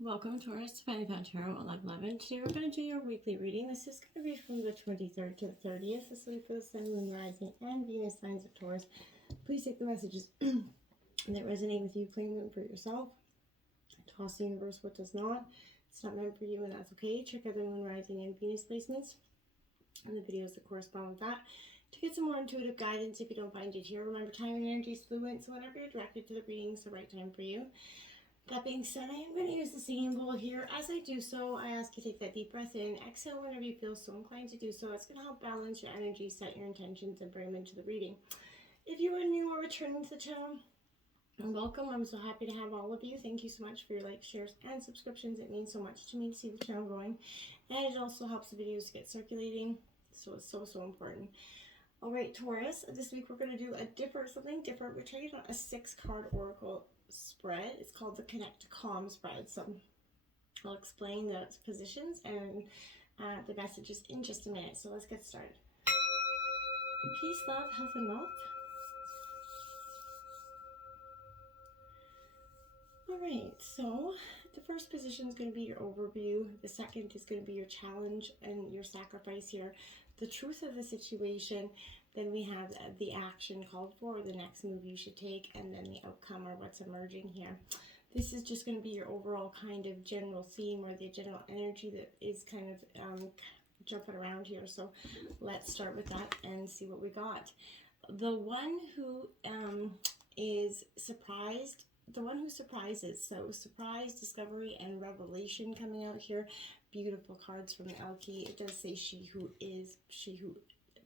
Welcome, Taurus, to Tarot 1111. Today we're going to do your weekly reading. This is going to be from the 23rd to the 30th. This will be for the Sun, Moon, Rising, and Venus signs of Taurus. Please take the messages that resonate with you, claim them for yourself. Toss the universe what does not. It's not meant for you, and that's okay. Check out the Moon, Rising, and Venus placements and the videos that correspond with that to get some more intuitive guidance if you don't find it here. Remember, time and energy is fluent, so whenever you're directed to the reading, it's the right time for you. That being said, I am going to use the singing bowl here. As I do so, I ask you to take that deep breath in, exhale whenever you feel so inclined to do so. It's going to help balance your energy, set your intentions, and bring them into the reading. If you are new or returning to the channel, welcome. I'm so happy to have all of you. Thank you so much for your likes, shares, and subscriptions. It means so much to me to see the channel growing, and it also helps the videos get circulating, so it's so important. All right, Taurus, this week we're going to do something different. We're taking on a 6-card oracle spread. It's called the Connect to Calm spread. So I'll explain the positions and the messages in just a minute. So let's get started. Peace, love, health, and wealth. All right, so the first position is going to be your overview. The second is going to be your challenge and your sacrifice here. The truth of the situation. Then we have the action called for, the next move you should take, and then the outcome or what's emerging here. This is just going to be your overall kind of general theme or the general energy that is kind of jumping around here. So let's start with that and see what we got. The one who is surprised, the one who surprises. So surprise, discovery, and revelation coming out here. Beautiful cards from the Elky. It does say she who is,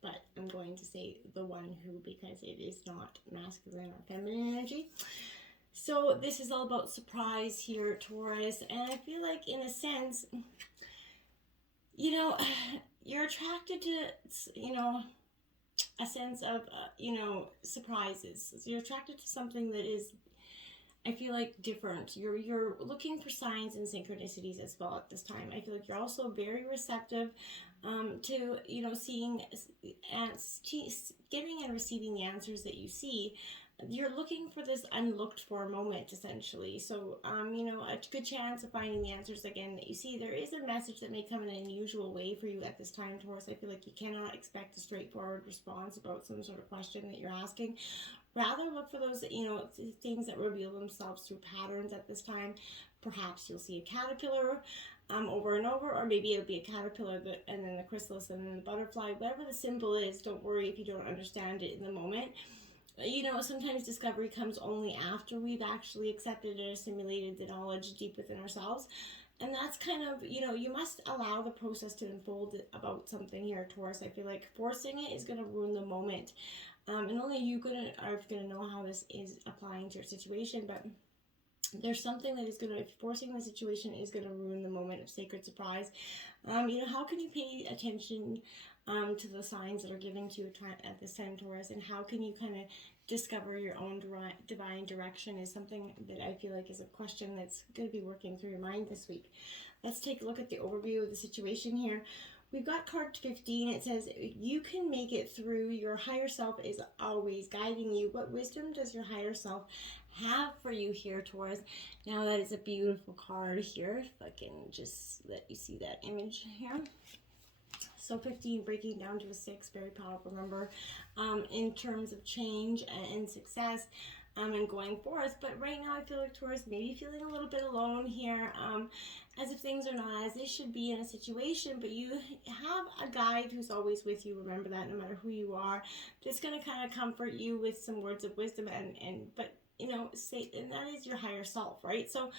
but I'm going to say the one who because it is not masculine or feminine energy. So this is all about surprise here, Taurus. And I feel like in a sense, you're attracted to, a sense of, surprises. So you're attracted to something that is, I feel like, different. You're looking for signs and synchronicities as well at this time. I feel like you're also very receptive to, seeing, getting and receiving the answers that you see. You're looking for this unlooked for moment, essentially. So, a good chance of finding the answers again that you see. There is a message that may come in an unusual way for you at this time, Taurus. I feel like you cannot expect a straightforward response about some sort of question that you're asking. Rather look for those, things that reveal themselves through patterns at this time. Perhaps you'll see a caterpillar over and over, or maybe it'll be a caterpillar and then the chrysalis and then the butterfly. Whatever the symbol is, don't worry if you don't understand it in the moment. Sometimes discovery comes only after we've actually accepted or assimilated the knowledge deep within ourselves. And that's kind of, you must allow the process to unfold about something here, Taurus. I feel like forcing it is going to ruin the moment. And only you are going to know how this is applying to your situation. But there's something that is going to, forcing the situation is going to ruin the moment of sacred surprise. How can you pay attention to the signs that are given to you at this time, Taurus? And how can you kind of discover your own divine direction is something that I feel like is a question that's going to be working through your mind this week. Let's take a look at the overview of the situation here. We've got card 15. It says, you can make it through. Your higher self is always guiding you. What wisdom does your higher self have for you here, Taurus? Now, that is a beautiful card here. If I can just let you see that image here. So 15 breaking down to a 6, very powerful number in terms of change and success and going forth. But right now I feel like Taurus maybe feeling a little bit alone here, as if things are not as they should be in a situation, but you have a guide who's always with you. Remember that, no matter who you are, just going to kind of comfort you with some words of wisdom but say, and that is your higher self, right? So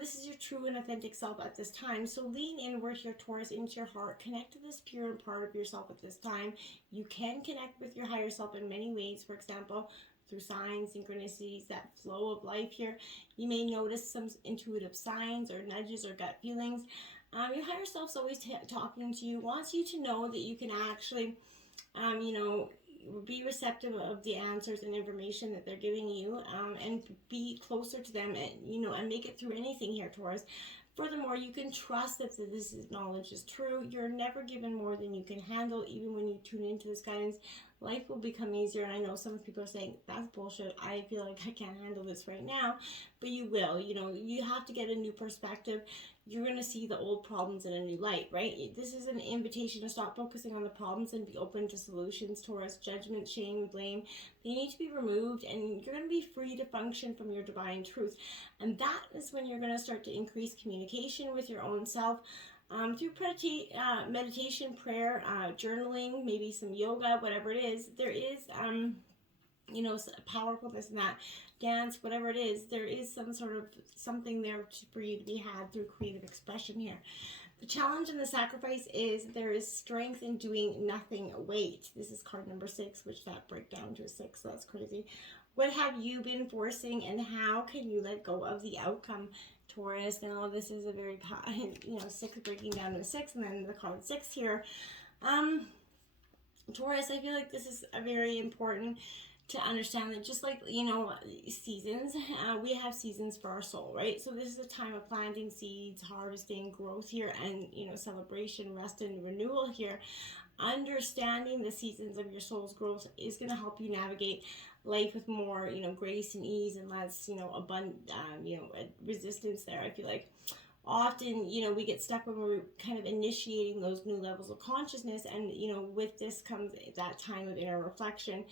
this is your true and authentic self at this time. So lean inward here, Taurus, into your heart. Connect to this pure part of yourself at this time. You can connect with your higher self in many ways. For example, through signs, synchronicities, that flow of life here. You may notice some intuitive signs or nudges or gut feelings. Your higher self's always talking to you, wants you to know that you can actually, be receptive of the answers and information that they're giving you, and be closer to them, and make it through anything here, Taurus. Furthermore, you can trust that this knowledge is true. You're never given more than you can handle, even when you tune into this guidance. life will become easier. And I know some people are saying, that's bullshit. I feel like I can't handle this right now. But you will. You know, you have to get a new perspective. You're going to see the old problems in a new light, right? This is an invitation to stop focusing on the problems and be open to solutions. Taurus, judgment, shame, blame, they need to be removed, and you're going to be free to function from your divine truth. And that is when you're going to start to increase communication with your own self, through meditation, prayer, journaling, maybe some yoga, whatever it is. There is powerfulness in that, dance, whatever it is. There is some sort of something there for you to be had through creative expression here. The challenge and the sacrifice is there is strength in doing nothing. Wait, this is card number 6, which that break down to a 6, so that's crazy. What have you been forcing, and how can you let go of the outcome, Taurus? Now this is a very 6 breaking down to a 6, and then the card 6 here. Taurus, I feel like this is a very important to understand that, just like, seasons, we have seasons for our soul, right? So this is a time of planting seeds, harvesting, growth here, and, celebration, rest, and renewal here. Understanding the seasons of your soul's growth is going to help you navigate life with more, grace and ease, and less, abundant, resistance there. I feel like often, we get stuck when we're kind of initiating those new levels of consciousness, and, with this comes that time of inner reflection.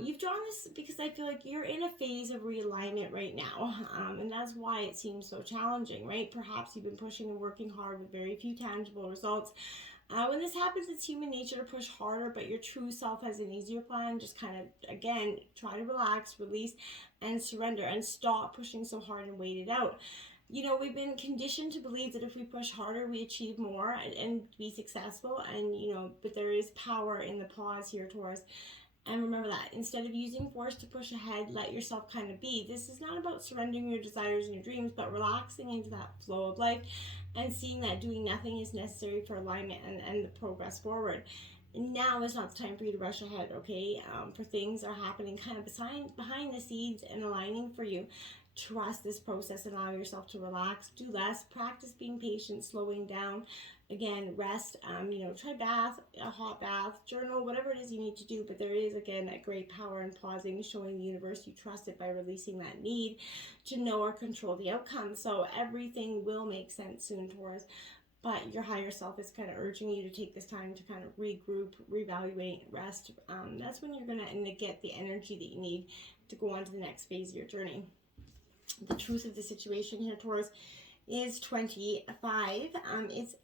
You've drawn this because I feel like you're in a phase of realignment right now, and that's why it seems so challenging, right? Perhaps you've been pushing and working hard with very few tangible results. When this happens, it's human nature to push harder, but your true self has an easier plan. Just kind of, again, try to relax, release, and surrender, and stop pushing so hard and wait it out. We've been conditioned to believe that if we push harder, we achieve more and be successful, and, but there is power in the pause here, Taurus. And remember that instead of using force to push ahead, let yourself kind of be. This is not about surrendering your desires and your dreams, but relaxing into that flow of life and seeing that doing nothing is necessary for alignment and the progress forward. And now is not the time for you to rush ahead, okay? For things are happening kind of behind the scenes and aligning for you. Trust this process and allow yourself to relax, do less, practice being patient, slowing down. Again, rest, try a hot bath, journal, whatever it is you need to do. But there is, again, that great power in pausing, showing the universe you trust it by releasing that need to know or control the outcome. So everything will make sense soon, Taurus. But your higher self is kind of urging you to take this time to kind of regroup, reevaluate, rest. That's when you're going to get the energy that you need to go on to the next phase of your journey. The truth of the situation here, Taurus, is 25. It's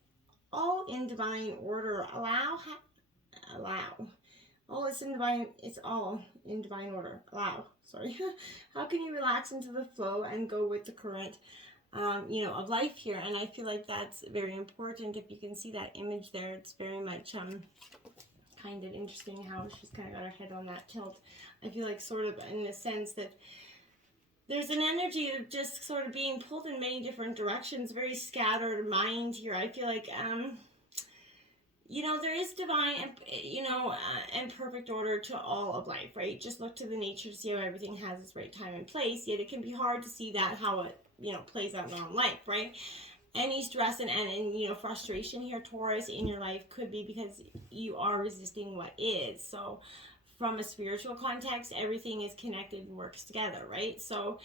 all in divine order. Allow. It's all in divine order. Sorry. How can you relax into the flow and go with the current, of life here? And I feel like that's very important. If you can see that image there, it's very much, kind of interesting how she's kind of got her head on that tilt. I feel like sort of in the sense that there's an energy of just sort of being pulled in many different directions, very scattered mind here. I feel like, there is divine and perfect order to all of life, right? Just look to the nature to see how everything has its right time and place, yet it can be hard to see that how it, plays out in our own life, right? Any stress and frustration here, Taurus, in your life could be because you are resisting what is. So from a spiritual context, everything is connected and works together, right? So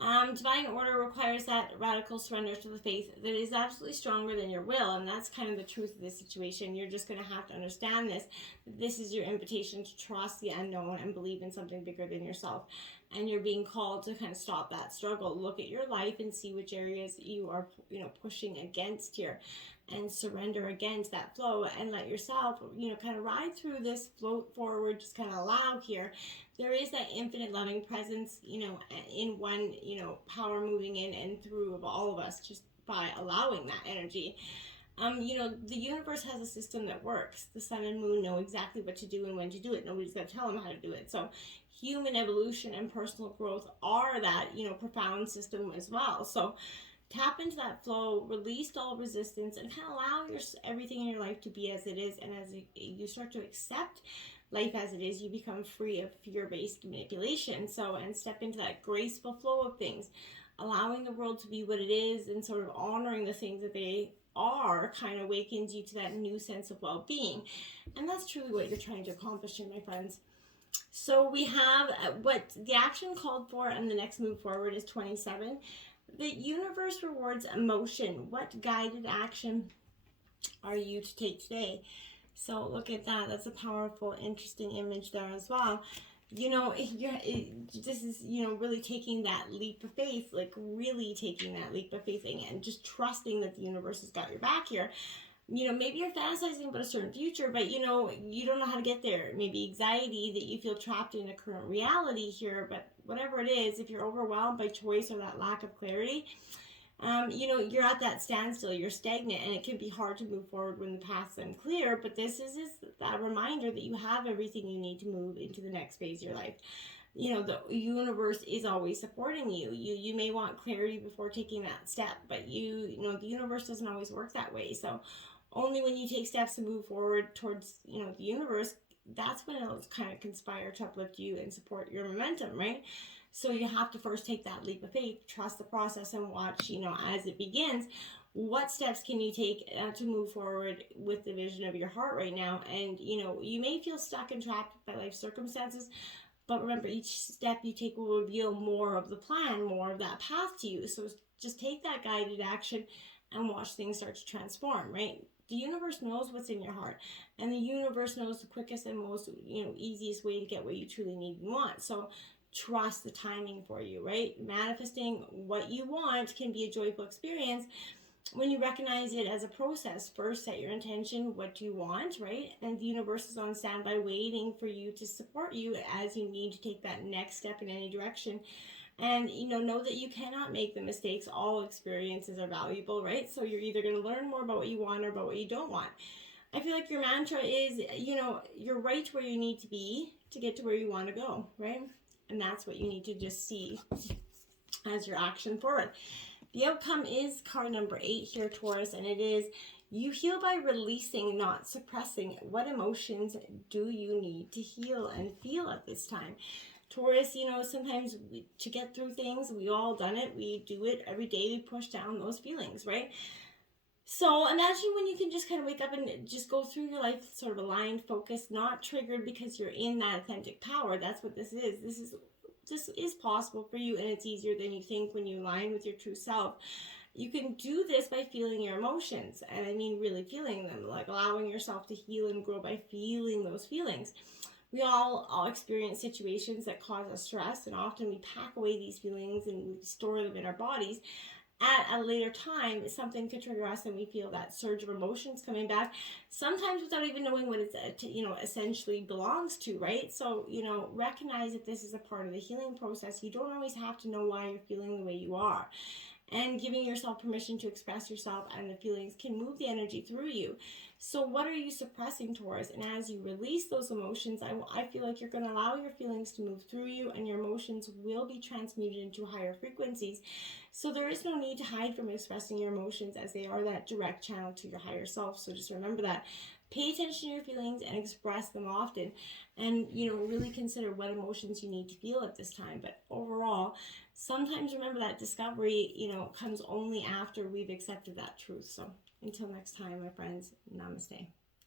divine order requires that radical surrender to the faith that is absolutely stronger than your will, and that's kind of the truth of this situation. You're just going to have to understand this. This is your invitation to trust the unknown and believe in something bigger than yourself, and you're being called to kind of stop that struggle. Look at your life and see which areas you are, pushing against here, and surrender against that flow and let yourself, kind of ride through this, float forward, just kind of allow here. There is that infinite loving presence, in one, power moving in and through of all of us just by allowing that energy. The universe has a system that works. The sun and moon know exactly what to do and when to do it. Nobody's going to tell them how to do it. So human evolution and personal growth are that, profound system as well. So tap into that flow, release all resistance, and kind of allow everything in your life to be as it is. And as you start to accept life as it is, you become free of fear-based manipulation. So, and step into that graceful flow of things, allowing the world to be what it is and sort of honoring the things that they are kind of awakens you to that new sense of well-being. And that's truly what you're trying to accomplish here, my friends. So we have what the action called for, and the next move forward is 27. The universe rewards emotion. What guided action are you to take today? So look at that. That's a powerful, interesting image there as well. You know, this is, you know, really taking that leap of faith, like really taking that leap of faith and just trusting that the universe has got your back here. You know, maybe you're fantasizing about a certain future, but you know, you don't know how to get there. Maybe anxiety that you feel trapped in a current reality here, but whatever it is, if you're overwhelmed by choice or that lack of clarity, you know, you're at that standstill, you're stagnant, and it can be hard to move forward when the path's unclear. But this is that reminder that you have everything you need to move into the next phase of your life. You know, the universe is always supporting you. You may want clarity before taking that step, but you know, the universe doesn't always work that way. So only when you take steps to move forward towards, you know, the universe, that's when it'll kind of conspire to uplift you and support your momentum, right? So you have to first take that leap of faith, trust the process, and watch, you know, as it begins, what steps can you take to move forward with the vision of your heart right now. And, you know, you may feel stuck and trapped by life circumstances, but remember, each step you take will reveal more of the plan, more of that path to you. So just take that guided action and watch things start to transform, right? The universe knows what's in your heart, and the universe knows the quickest and most, you know, easiest way to get what you truly need and want. So trust the timing for you, right? Manifesting what you want can be a joyful experience when you recognize it as a process. First, set your intention. What do you want, right? And the universe is on standby waiting for you to support you as you need to take that next step in any direction. And, you know that you cannot make the mistakes. All experiences are valuable, right? So you're either going to learn more about what you want or about what you don't want. I feel like your mantra is, you know, you're right where you need to be to get to where you want to go, right? And that's what you need to just see as your action forward. The outcome is card number 8 here, Taurus, and it is, you heal by releasing, not suppressing. What emotions do you need to heal and feel at this time? Taurus, you know, sometimes to get through things, we all done it. We do it every day. We push down those feelings, right? So imagine when you can just kind of wake up and just go through your life sort of aligned, focused, not triggered because you're in that authentic power. That's what this is. This is possible for you, and it's easier than you think when you align with your true self. You can do this by feeling your emotions, and I mean really feeling them, like allowing yourself to heal and grow by feeling those feelings. We all experience situations that cause us stress, and often we pack away these feelings and we store them in our bodies. At a later time, something could trigger us and we feel that surge of emotions coming back, sometimes without even knowing what it, you know, essentially belongs to, right? So, you know, recognize that this is a part of the healing process. You don't always have to know why you're feeling the way you are. And giving yourself permission to express yourself and the feelings can move the energy through you. So what are you suppressing, Taurus? And as you release those emotions, I feel like you're going to allow your feelings to move through you, and your emotions will be transmuted into higher frequencies. So there is no need to hide from expressing your emotions, as they are that direct channel to your higher self. So just remember that. Pay attention to your feelings and express them often. And, you know, really consider what emotions you need to feel at this time. But overall, sometimes remember that discovery, you know, comes only after we've accepted that truth. So until next time, my friends, namaste.